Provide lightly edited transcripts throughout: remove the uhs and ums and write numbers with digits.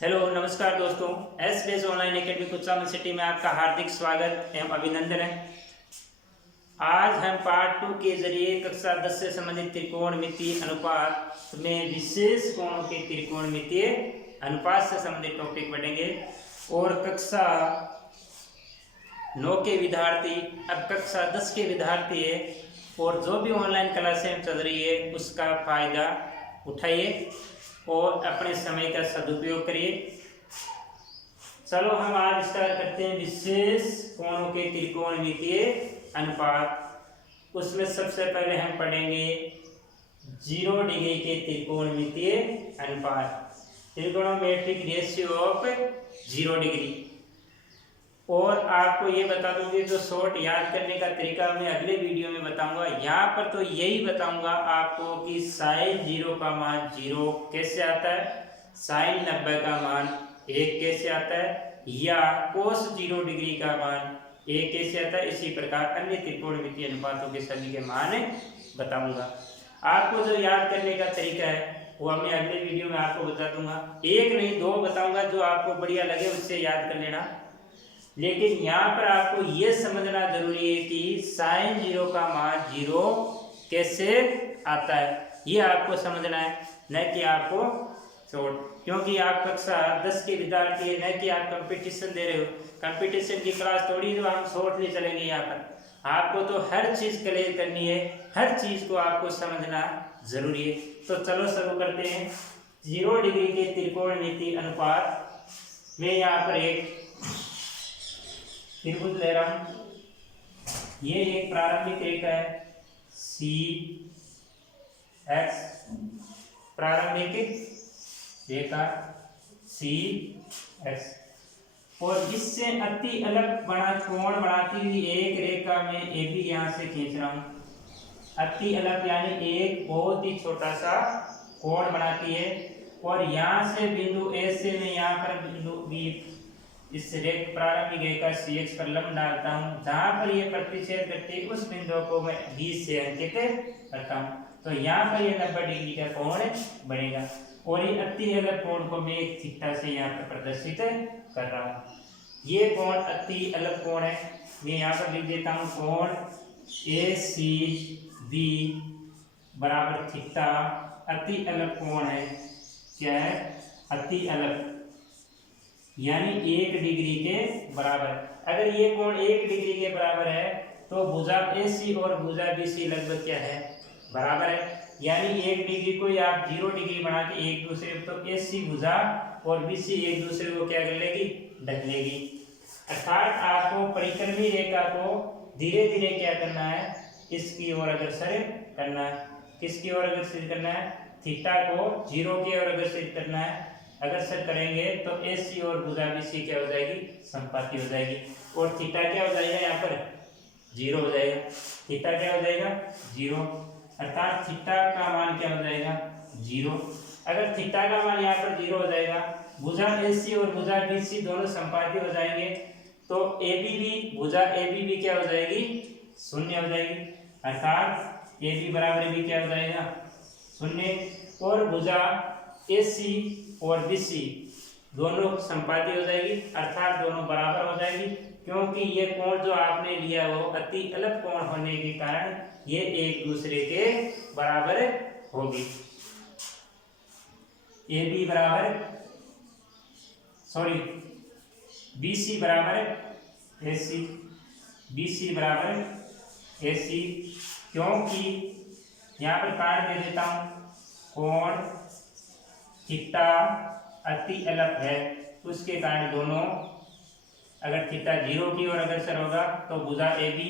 Hello नमस्कार दोस्तों। S base online academy Kuchaman city में आपका हार्दिक स्वागत एवं अभिनंदन है। आज हम पार्ट 2 के जरिए कक्षा 10 से संबंधित त्रिकोणमितीय अनुपात में विशेष कोणों के त्रिकोणमितीय अनुपात से संबंधित टॉपिक पढ़ेंगे और कक्षा 9 के विद्यार्थी अब कक्षा 10 के विद्यार्थी है और जो भी ऑनलाइन क्लासें चल रही है उसका फायदा उठाइए और अपने समय का सदुपयोग करिए। चलो हम आज स्टार्ट करते हैं विशेष कोणों के त्रिकोणमितीय अनुपात। उसमें सबसे पहले हम पढ़ेंगे 0 डिग्री के त्रिकोणमितीय अनुपात, त्रिकोणोमेट्रिक रेशियो ऑफ 0 डिग्री। और आपको ये बता दूंगी जो शॉर्ट याद करने का तरीका मैं अगले वीडियो में बताऊंगा। यहाँ पर तो यही बताऊंगा आपको कि साइन 0 का मान 0 कैसे आता है, साइन 90 का मान 1 कैसे आता है, या कोस 0 डिग्री का मान 1 कैसे आता है। इसी प्रकार अन्य त्रिकोणमितीय अनुपातों के सभी के मान बताऊंगा। आपको जो याद करने का तरीका है वो मैं अगले वीडियो में आपको बता दूंगा। एक नहीं 2 बताऊंगा, जो आपको बढ़िया लगे उससे याद कर लेना। लेकिन यहाँ पर आपको ये समझना जरूरी है कि साइन 0 का मान 0 कैसे आता है, ये आपको समझना है, न कि आपको शॉर्ट। क्योंकि आप कक्षा 10 के विद्यार्थी है, न कि आप कंपटीशन दे रहे हो। कंपटीशन की क्लास थोड़ी जो हम शॉर्ट नहीं चलेंगे। यहाँ पर आपको तो हर चीज़ क्लियर करनी है, हर चीज़ को आपको समझना जरूरी है। तो चलो शुरू करते हैं। 0 डिग्री के त्रिकोणमितीय अनुपात में यहाँ पर एक त्रिभुज ले रहा हूं। ये एक प्रारंभिक रेखा है सी एक्स, प्रारंभिक रेखा सी एक्स, और इससे अति अलग कोण बनाती हुई एक रेखा में ए बी यहां से खींच रहा हूं। अति अलग यानी एक बहुत ही छोटा सा कोण बनाती है। और यहां से बिंदु ए से मैं यहाँ पर बिंदु बी, इस प्रारंभिक रेखा सी एक्स पर लंब डालता हूं। जहां पर ये प्रतिच्छेद करती है उस बिंदु को मैं बी से अंकित करता हूं। तो यहाँ पर ये 90 डिग्री का कोण बनेगा और ये अति अलग कोण को मैं एक थीटा से यहाँ पर प्रदर्शित कर रहा हूँ। ये कोण अति अलग कोण है। मैं यहाँ पर लिख देता हूँ कोण ए सी बी बराबर थीटा। अति अलग कोण है, क्या है, अति अलग यानी 1 डिग्री के बराबर। अगर ये कोण 1 डिग्री के बराबर है तो भुजा AC और भुजा BC लगभग क्या है, बराबर है। यानी 1 डिग्री को आप 0 डिग्री बना के एक दूसरे, तो AC भुजा और BC एक दूसरे को क्या कर लेगी, ढक लेगी। अर्थात आपको परिक्रमी रेखा को धीरे धीरे क्या करना है, इसकी ओर अग्रसर करना है। किसकी ओर अग्रसर करना है, थीटा को 0 की ओर अग्रसर करना है। अग्रसर करेंगे तो AC और भुजा BC क्या हो जाएगी, संपाती हो जाएगी। और थीटा क्या हो जाएगा, यहाँ पर 0 हो जाएगा। थीटा क्या हो जाएगा, 0। अर्थात थीटा का मान क्या हो जाएगा, 0। अगर थीटा का मान यहाँ पर 0 हो जाएगा, भुजा AC और भुजा BC दोनों संपाती हो जाएंगे, तो ABB भुजा ABB क्या हो जाएगी, 0 हो जाएगी। अर्थात AB बराबर B क्या हो जाएगा, 0। और भुजा AC और BC दोनों संपाती हो जाएगी, अर्थात दोनों बराबर हो जाएगी। क्योंकि ये कोण जो आपने लिया वो अति अलग कोण होने के कारण ये एक दूसरे के बराबर होगी। AB बराबर BC बराबर AC, BC बराबर AC। क्योंकि यहाँ पर काट दे देता हूँ, कोण थीटा अति अलग है, उसके कारण दोनों, अगर थीटा 0 की ओर अग्रसर होगा तो भुजा AB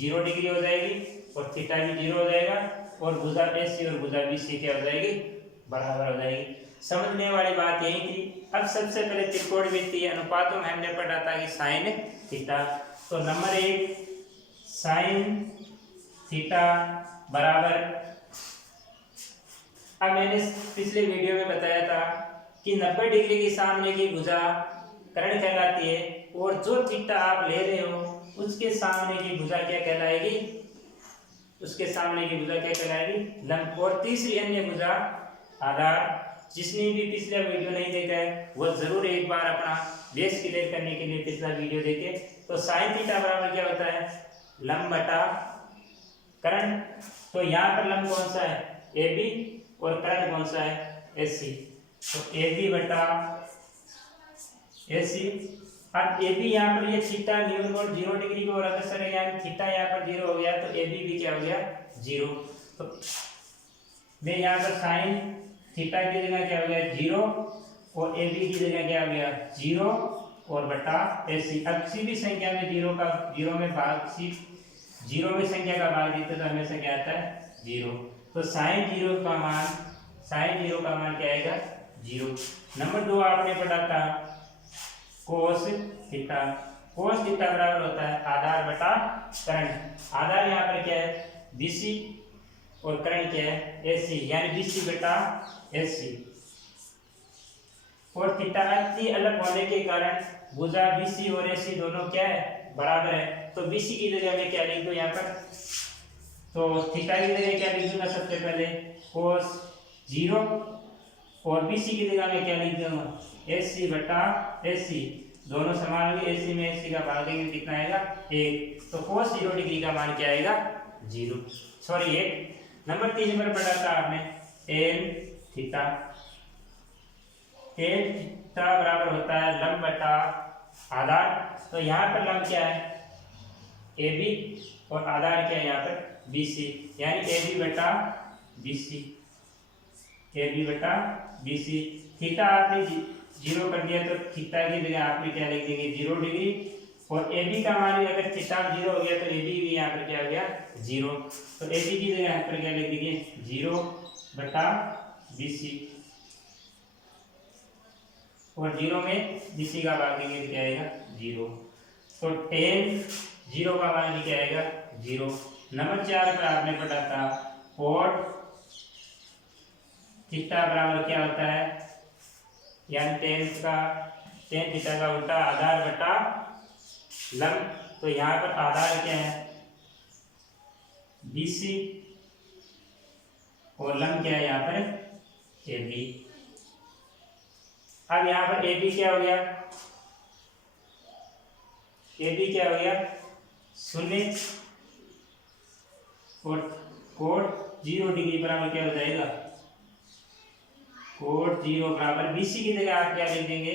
0 डिग्री हो जाएगी और थीटा भी 0 हो जाएगा, और भुजा AC और भुजा BC क्या हो जाएगी, बराबर हो जाएगी। समझने वाली बात यही थी। अब सबसे पहले त्रिकोणमितीय अनुपातों में हमने पढ़ा था कि साइन थीटा। तो नंबर 1 साइन थीटा बराबर, अब मैंने पिछले वीडियो में बताया था कि 90 डिग्री के सामने की भुजा कर्ण कहलाती है, और जो थीटा आप ले रहे हो उसके सामने की भुजा क्या कहलाएगी, उसके सामने की भुजा क्या कहलाएगी, लंब। और तीसरी अन्य भुजा आधार, जिसने भी पिछला वीडियो नहीं देखा है वो जरूर एक बार अपना बेस क्लियर करने के लिए पिछला वीडियो देखे। तो साइन थीटा बराबर क्या होता है, लंब बटा कर्ण। तो यहाँ पर लंब कौन सा है, ए बी, और कर्ण कौन सा है, एस सी। तो ए बी बटा एस सी। अब ए बी यहाँ पर ये थीटा न्यून कोण 0 डिग्री को अग्रसर है, यानी थीटा यहाँ पर 0 हो गया, तो ए बी भी क्या हो गया 0। तो मैं यहाँ पर साइन थीटा की जगह क्या हो गया 0, और ए बी की जगह क्या हो गया 0 और बटा एस सी। अब किसी भी संख्या में 0 में भाग सी 0 में संख्या का भाग देते तो हमेशा क्या आता है 0। तो साइन 0 का मान क्या आएगा 0। नंबर 2 आपने पढ़ा था कोस थीटा। कोस थीटा बराबर होता है आधार बटा कर्ण। आधार यहाँ पर क्या है बीसी, और कर्ण क्या है एसी, यानी बीसी बटा एसी। और थीटा अति अलग होने के कारण भुजा बीसी और एसी दोनों क्या है बराबर है। तो बीसी की जगह में क्या लिख दो यहाँ पर, तो थीटा की जगह क्या लिख दूंगा सबसे पहले कोस 0, और बीसी की जगह में क्या लिख दूंगा एसी बटा एसी। दोनों समान होंगे, एसी में एसी का भाग देंगे कितना आएगा 1। तो कोस 0 डिग्री का मान क्या आएगा 0, सॉरी 1। नंबर 3 पर पढ़ा था आपने टेन थीटा। टेन थीटा बराबर होता है लंब बटा आधार। तो यहाँ पर लंब क्या है ए बी, और आधार क्या है यहाँ पर बी सी, यानी ए बी बटा बी सी, ए बी बटा बी सी। थीटा आपने 0 कर दिया, तो थीटा की जगह आपने क्या लिख देंगे 0 डिग्री, और ए बी का मान अगर थीटा 0 हो गया तो ए बी भी यहाँ पर क्या हो गया 0। तो ए बी की जगह यहाँ पर क्या लिख देंगे 0 बटा बी सी, और 0 में बी सी का भाग देंगे क्या आएगा 0। तो टेन 0 का मान क्या आएगा 0। नंबर 4 पर आपने पढ़ा था कोट थीटा बराबर क्या होता है, यानी टेन थीटा का उल्टा आधार बटा लंब। तो यहाँ पर आधार क्या है बीसी, और लंब क्या है यहाँ पर ए बी। अब यहाँ पर ए बी क्या हो गया, ए बी क्या हो गया 0, और कोट 0 डिग्री बराबर क्या हो जाएगा कोट 0 बराबर बीसी की जगह आप क्या लिख देंगे,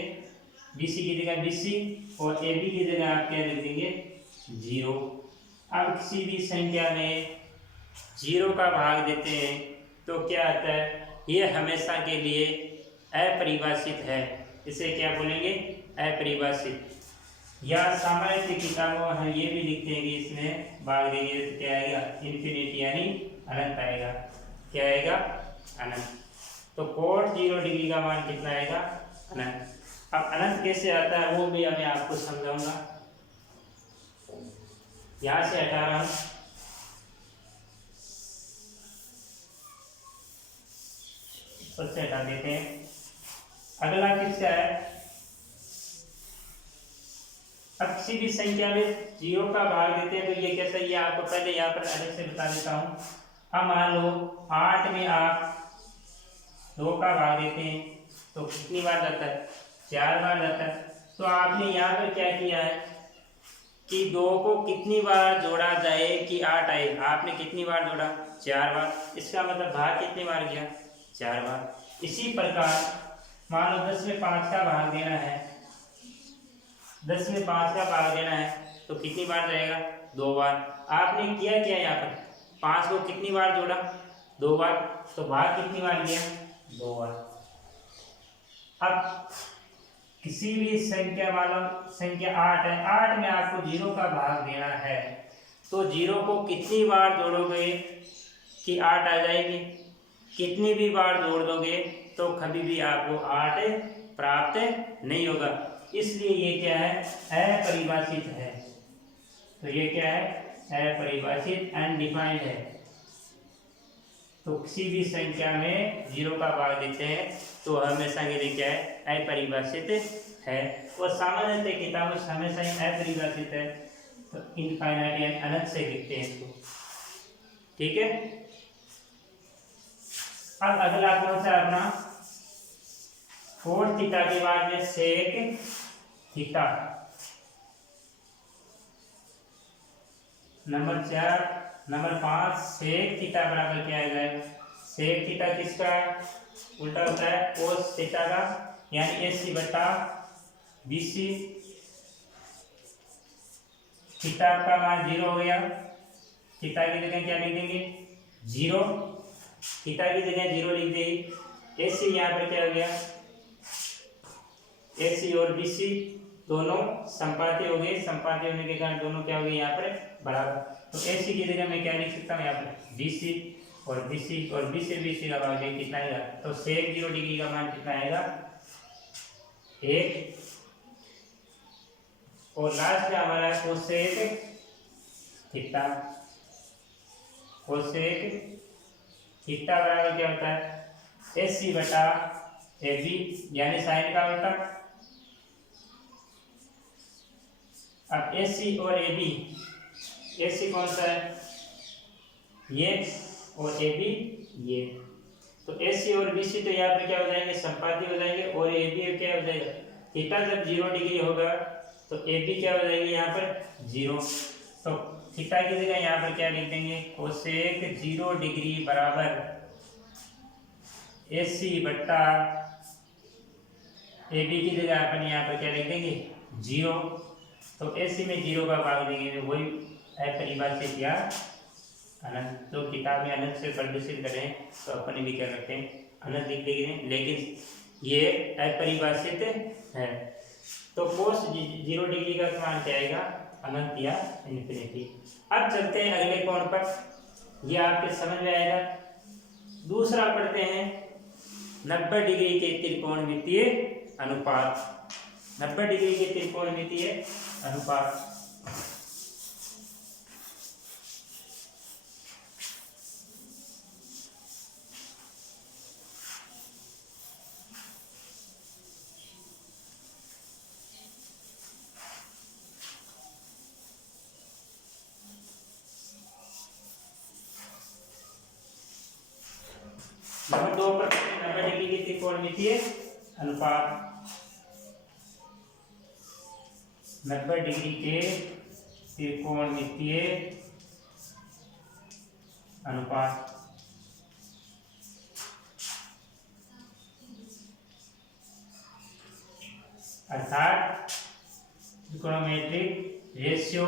बीसी की जगह बीसी, और ए बी की जगह आप क्या लिख देंगे 0। अब किसी भी संख्या में 0 का भाग देते हैं तो क्या आता है, ये हमेशा के लिए अपरिभाषित है। इसे क्या बोलेंगे अपरिभाषित, या सामान्य किताबों हम ये भी लिखते हैं कि इसमें भाग देंगे तो क्या आएगा इन्फिनिटी, यानी अनंत आएगा। क्या आएगा अनंत। तो कोट 0 डिग्री का मान कितना आएगा अनंत। अब अनंत कैसे आता है वो भी मैं आपको समझाऊंगा। यहां से हटा रहा हूं, उससे हटा देते हैं। अगला किसका है, अब किसी भी संख्या में 0 का भाग देते हैं तो ये कैसा, ये आपको पहले यहाँ पर अलग से बता देता हूँ। अब मान लो 8 में आप 2 का भाग देते हैं तो कितनी बार जाता है 4 बार जाता है। तो आपने यहाँ पर क्या किया है कि 2 को कितनी बार जोड़ा जाए कि 8 आए, आपने कितनी बार जोड़ा 4 बार। इसका मतलब भाग कितनी बार गया 4 बार। इसी प्रकार मान लो 10 में 5 का भाग देना है, 10 में 5 का भाग देना है तो कितनी बार जाएगा 2 बार। आपने किया क्या यहाँ पर 5 को कितनी बार जोड़ा 2 बार, तो भाग कितनी बार गया 2 बार। अब किसी भी संख्या वाला संख्या 8 है, 8 में आपको 0 का भाग देना है तो 0 को कितनी बार जोड़ोगे कि 8 आ जाएगी। कितनी भी बार जोड़ दोगे तो कभी भी आपको 8 प्राप्त नहीं होगा। इसलिए ये क्या है अपरिभाषित है। तो ये क्या है अपरिभाषित अनडिफाइंड है। तो किसी भी संख्या में 0 का भाग देते हैं तो हमेशा के लिए क्या है अपरिभाषित है। और सामान्यतः किताबों से हमेशा ही अपरिभाषित है, तो इनफाइनाइट यानी अनंत से लिखते हैं इसको। ठीक है। अब अगला कौन सा अपना कोट थीटा के बाद में sec theta. Number 5 sec theta बराबर क्या आ जाएगा? सेक थीटा किसका उल्टा होता है? कोस थीटा का, यानी AC बटा BC। थीटा का मान 0 हो गया, थीटा की जगह क्या लिख देंगे? 0। थीटा की जगह 0 लिख देंगे। AC यहाँ पर क्या हो गया? AC और BC दोनों संपाती हो गए, संपाती होने के कारण दोनों क्या हो गए यहाँ पर? बराबर। तो AC की जगह मैं क्या लिख सकता हूँ यहाँ पर? BC और BC, और B से BC का मान कितना आएगा? तो सेक 0 डिग्री का मान कितना आएगा? 1। और लास्ट में हमारा कोसेक थीटा। कोसेक थीटा बराबर क्या होता है? AC बटा AB, यानी साइन का उल्टा। अब AC और AB, AC कौन सा है? ये, और AB ये। तो AC और BC तो यहाँ पे क्या हो जाएंगे? संपाती हो जाएंगे। और AB क्या हो जाएगा? थीटा जब 0 डिग्री होगा तो AB क्या हो जाएगी यहाँ पर? 0। तो थीटा की जगह यहाँ पर क्या लिख देंगे? कोसेक 0 डिग्री बराबर AC बट्टा AB की जगह अपन यहाँ पर क्या लिख देंगे? 0। तो AC में 0 का भाग देंगे, वही अपरिभाषित या अनंत। तो किताब में अनंत से प्रदर्शित करें तो अपन भी क्या करते हैं? अनंत लिख देंगे, लेकिन ये अपरिभाषित है। तो कोस 0 डिग्री का मान क्या आएगा? अनंत या इन्फिनिटी। अब चलते हैं अगले कोण पर, ये आपके समझ में आएगा। दूसरा पढ़ते हैं 90 डिग्री के त्रिकोणमितीय अनुपात। 90 डिग्री के त्रिकोणमितीय अनुपात। नंबर 2 पर 90 डिग्री के त्रिकोणमितीय अनुपात। 90 डिग्री के त्रिकोणमितीय अनुपात। अर्थात त्रिकोणमेट्रिक रेशियो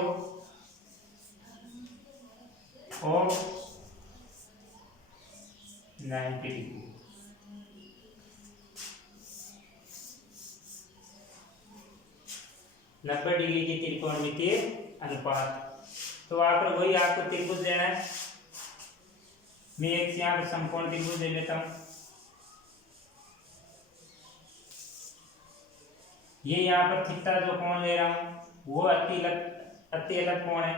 ऑफ 90 डिग्री। नब्बे डिग्री की त्रिकोणमितीय अनुपात। तो आप वही आपको त्रिभुज देना है। मैं एक यहाँ पर समकोण त्रिभुज दे लेता हूं। ये यहाँ पर थीटा जो कोण ले रहा हूं वो अति अलग कोण है,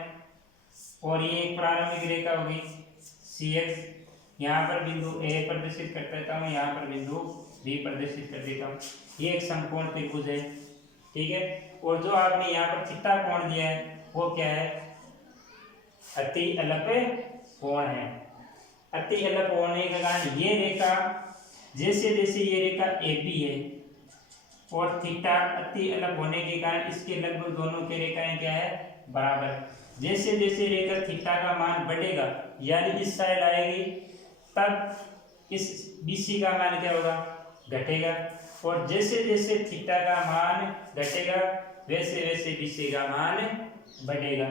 और ये एक प्रारंभिक रेखा होगी CX। यहाँ पर बिंदु A प्रदर्शित कर देता हूँ, यहाँ पर बिंदु B प्रदर्शित कर देता हूँ। ये एक समकोण त्रिभुज है, ठीक है। और जो आपने यहाँ पर थीटा कोण दिया है वो क्या है? अति अलग कोण है। अति अलग होने के कारण ये रेखा, जैसे जैसे ये रेखा AB है और थीटा अति अलग होने के कारण इसके लगभग दोनों की रेखाएं क्या है? बराबर। जैसे जैसे रेखा थीटा का मान बढ़ेगा, यानी इस साइड आएगी, तब इस BC का मान क्या होगा? घटेगा। और जैसे जैसे थीटा का मान घटेगा वैसे वैसे BC का मान बढ़ेगा।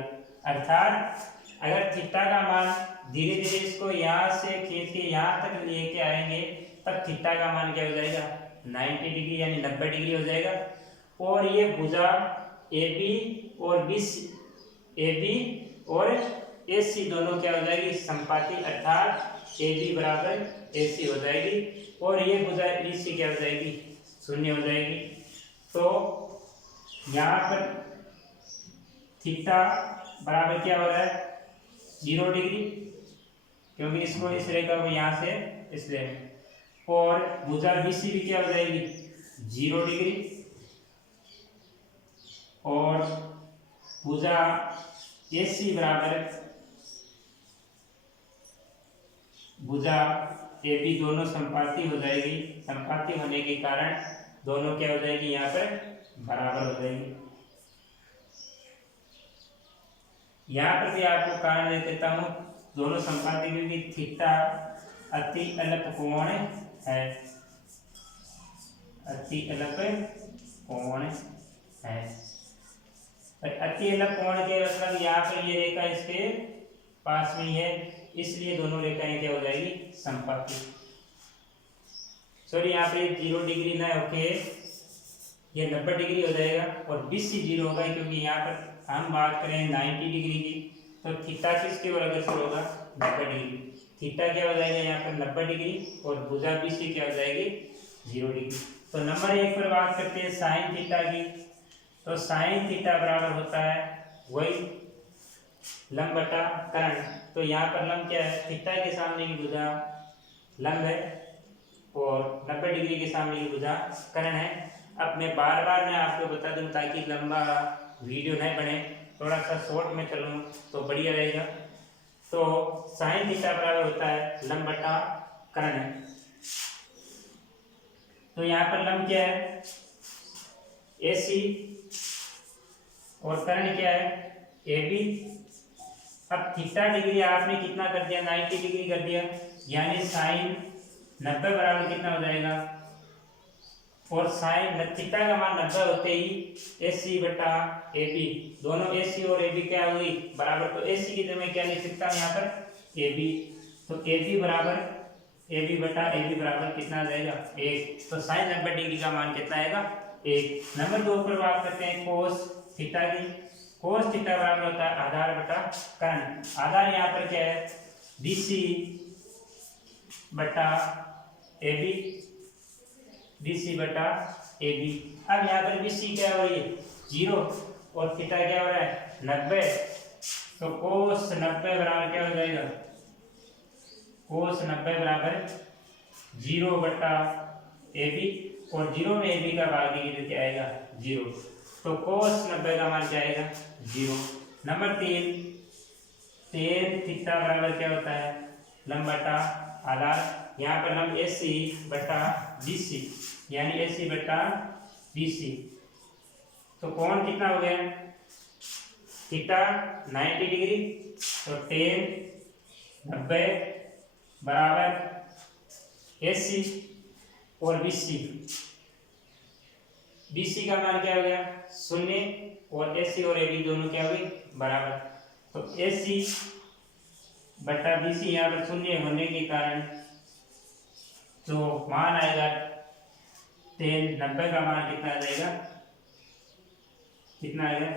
अर्थात अगर थीटा का मान धीरे धीरे इसको यहाँ से खींच के यहाँ तक लेके आएंगे तब थीटा का मान क्या हो जाएगा? 90 डिग्री, यानी 90 डिग्री हो जाएगा। और ये भुजा AB और AB और AC दोनों क्या हो जाएगी? संपाती, अर्थात AB बराबर AC हो जाएगी। और ये भुजा BC क्या हो जाएगी? शून्य हो जाएगी। तो यहाँ पर थीटा बराबर क्या हो रहा है? 0 डिग्री, क्योंकि इसको इस रेखा को यहाँ से इसलिए। और भुजा BC भी क्या हो जाएगी? 0 डिग्री। और भुजा AC बराबर भुजा AB दोनों संपाती हो जाएगी। संपाती होने के कारण दोनों क्या हो जाएगी यहाँ पर बराबर हो जाएगी। यहाँ पर भी आपको कारण दे देता हूँ, दोनों संपाती में भी थीटा अति अल्प कोण है, अति अल्प कोण है। अति अल्प कोण के मतलब यहाँ पर ये रेखा इसके पास में है, इसलिए दोनों रेखाएं क्या हो जाएगी संपाती। सॉरी यहाँ पे 0 डिग्री ना होके ये 90 डिग्री हो जाएगा और BC 0 होगा, क्योंकि यहाँ पर हम बात करें 90 डिग्री की, तो थीटा किसके और अग्रसर होगा 90 डिग्री। थीटा क्या हो जाएगा यहाँ पर 90 डिग्री और भुजा BC क्या हो जाएगी 0 डिग्री। तो नंबर 1 पर बात करते हैं साइन थीटा की। तो साइन थीटा बराबर होता है वही लंब बटा कर्ण। तो यहाँ पर लंब क्या है, थीटा के सामने की भुजा लंब है और 90 डिग्री के सामने की भुजा कर्ण है। अब मैं बार बार आपको बता दूं ताकि लंबा वीडियो नहीं बने, थोड़ा सा शॉर्ट में चलूं तो बढ़िया रहेगा। तो साइन थीटा बराबर होता है लंब बटा कर्ण। तो यहाँ पर लंब क्या है AC और कर्ण क्या है AB। अब थीटा डिग्री आपने कितना कर दिया 90 डिग्री कर दिया, यानी साइन 90 बराबर कितना हो जाएगा, और साइन थीटा का मान 90 होते ही AC बटा AB, दोनों AC और AB क्या होगी बराबर। तो AC की जगह मैं क्या लिख सकता हूँ यहाँ पर AB। तो AB बराबर AB बटा AB बराबर कितना आ जाएगा 1। तो साइन 90 डिग्री का मान कितना आएगा 1। नंबर 2 पर बात करते हैं कोस थीटा की। कोस थीटा बराबर होता है आधार बटा कर्ण। आधार यहाँ पर क्या है BC बटा AB, BC बटा AB। अब यहाँ पर BC क्या हो रही है 0 और थीटा क्या हो रहा है 90। तो कोस 90 बराबर क्या हो जाएगा, कोस 90 बराबर 0 बटा AB, और 0 में AB का भाग देंगे तो क्या आएगा 0। तो कोस 90 का मान क्या आएगा 0। नंबर 3 tan थीटा बराबर क्या होता है लंब बटा आधार। यहाँ पर लंब AC बटा BC, यानी AC बटा BC। तो कोण कितना हो गया थीटा 90 डिग्री, तो tan 90 बराबर AC और BC। BC का मान क्या हो गया 0 और AC और AB दोनों क्या हो गए बराबर। तो AC बटा BC यहाँ पर 0 होने के कारण जो मान आएगा tan 90 का मान कितना आ जाएगा, कितना आएगा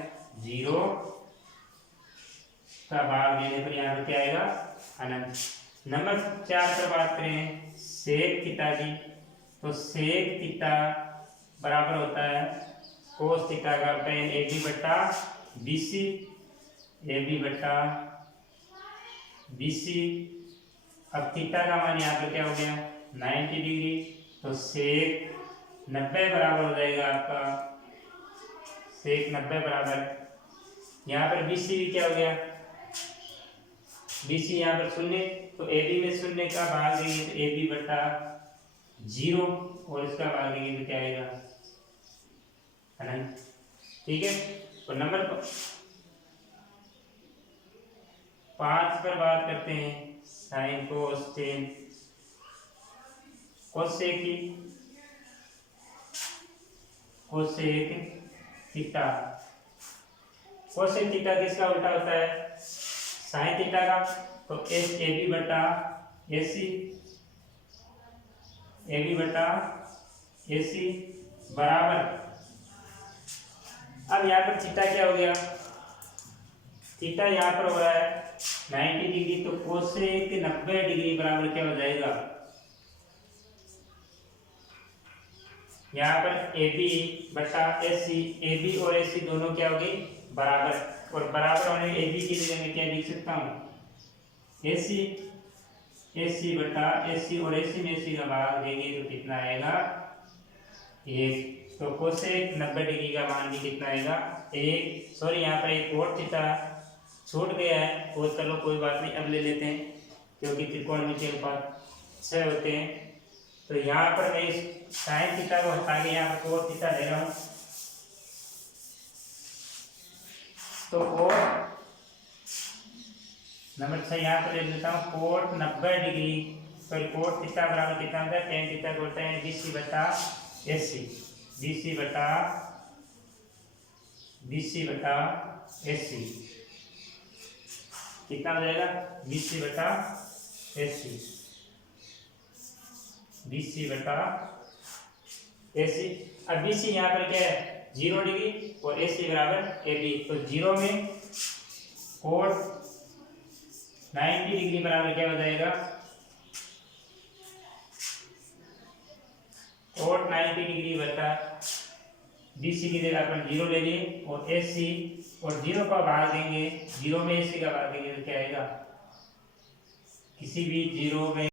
0 का भाग देने पर यहाँ पर क्या आएगा अनंत। नंबर 4 पर बात करें सेक थीटा की। तो सेक थीटा बराबर होता है कोस थीटा का tan AB बटा BC, AB बटा BC। अब थीटा का मान यहाँ पर क्या हो गया 90 डिग्री, तो सेक 90 बराबर हो जाएगा आपका, सेक 90 बराबर यहाँ पर BC भी क्या हो गया BC यहाँ पर 0, तो AB में 0 का भाग देंगे तो AB बटा 0 और इसका भाग देंगे तो क्या आएगा अनंत। ठीक है। तो नंबर 5 पर बात करते हैं साइन कोस टेन कोसेक की। कोसेक थीटा, कोसेक थीटा किसका उल्टा होता है साइन थीटा का। तो AB बटा AC, AB बटा AC बराबर। अब यहाँ पर थीटा क्या हो गया, थीटा यहाँ पर हो रहा है 90 डिग्री, तो कोसेक 90 डिग्री बराबर क्या हो जाएगा, यहाँ पर AB बटा AC, AB और AC दोनों क्या हो गई बराबर, और बराबर होने AB की जगह मैं क्या लिख सकता हूँ AC, AC बटा AC और AC में AC का भाग देंगे तो कितना आएगा 1। तो कोसेक 90 डिग्री का मान भी कितना आएगा 1। सॉरी यहाँ पर एक और थीटा छूट गया है, वो चलो कोई बात नहीं, अब ले लेते हैं क्योंकि त्रिकोणमितीय अनुपात 6 होते हैं। तो यहाँ पर मैं इस साइन थीटा को हटा के यहाँ पर कोस थीटा ले रहा हूँ। तो कोट नंबर 6 यहाँ पर ले लेता हूँ, कोट 90 डिग्री, तो कोट थीटा बराबर कितना होता है, टेन थीटा बोलते हैं बीसी बटा एसी, बीसी बटा एसी कितना हो जाएगा, बीसी बटा एसी, बीसी बटा एसी। अब बीसी यहाँ पर क्या है 0 डिग्री और एसी बराबर ए बी, तो 0 में कोट 90 डिग्री बराबर क्या हो जाएगा, कोट 90 डिग्री बटा बीसी की जगह अपन 0 ले लिए और एसी, और 0 का भाग देंगे 0 में एसी का भाग देंगे तो क्या आएगा, किसी भी 0 में